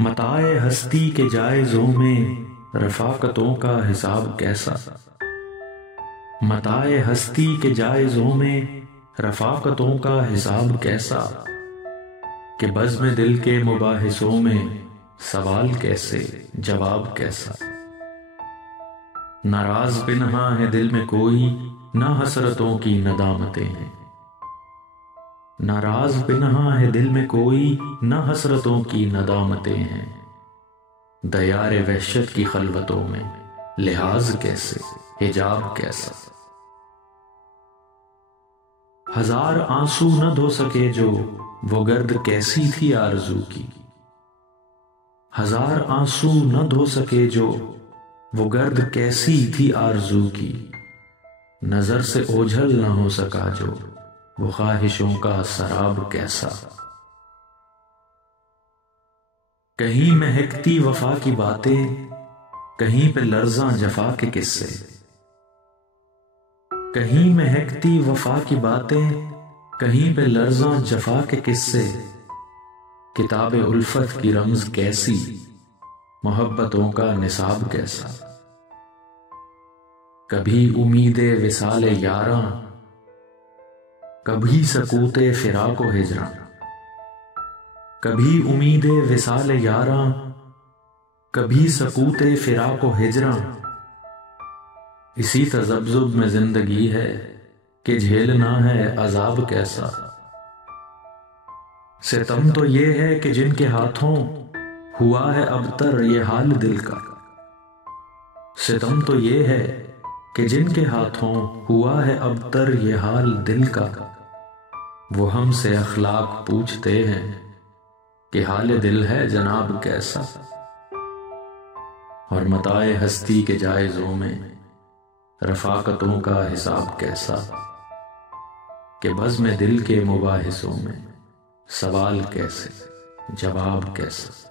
मताए हस्ती के जायज़ों में रफ़ाक़तों का हिसाब कैसा। मताए हस्ती के जायज़ों में रफ़ाक़तों का हिसाब कैसा, कि बज़्म दिल के मुबाहिसों में सवाल कैसे जवाब कैसा। नाराज़ पिन्हा है दिल में कोई, ना हसरतों की नदामतें हैं। नाराज़ पिन्हा है दिल में कोई, न हसरतों की नदामतें हैं। दयारे वहशत की खलवतों में लिहाज कैसे हिजाब कैसा। हजार आंसू न धो सके जो वो गर्द कैसी थी आरज़ू की। हजार आंसू न धो सके जो वो गर्द कैसी थी आरज़ू की। नजर से ओझल न हो सका जो वो ख्वाहिशों का सराब कैसा। कहीं महकती वफा की बातें, कहीं पे लर्ज़ां जफा के किस्से। कहीं महकती वफा की बातें, कहीं पे लर्ज़ां जफा के किस्से। किताबे उल्फत की रमज कैसी, मोहब्बतों का निसाब कैसा। कभी उम्मीदे विसाले यारां, कभी सकूते फिराको हिजरां। कभी उम्मीदे विसाले यारां, कभी सकूते फिराको हिजरां। इसी तज़ब्ज़ुब में जिंदगी है कि झेलना है अजाब कैसा। सितम तो ये है कि जिनके हाथों हुआ है अबतर ये हाल दिल का। सितम तो ये है कि जिनके हाथों हुआ है अबतर ये हाल दिल का। वो हमसे अखलाक पूछते हैं कि हाल दिल है जनाब कैसा। और मताए हस्ती के जायज़ों में रफ़ाक़तों का हिसाब कैसा, कि बज़्म दिल के मुबाहिसों में सवाल कैसे जवाब कैसा।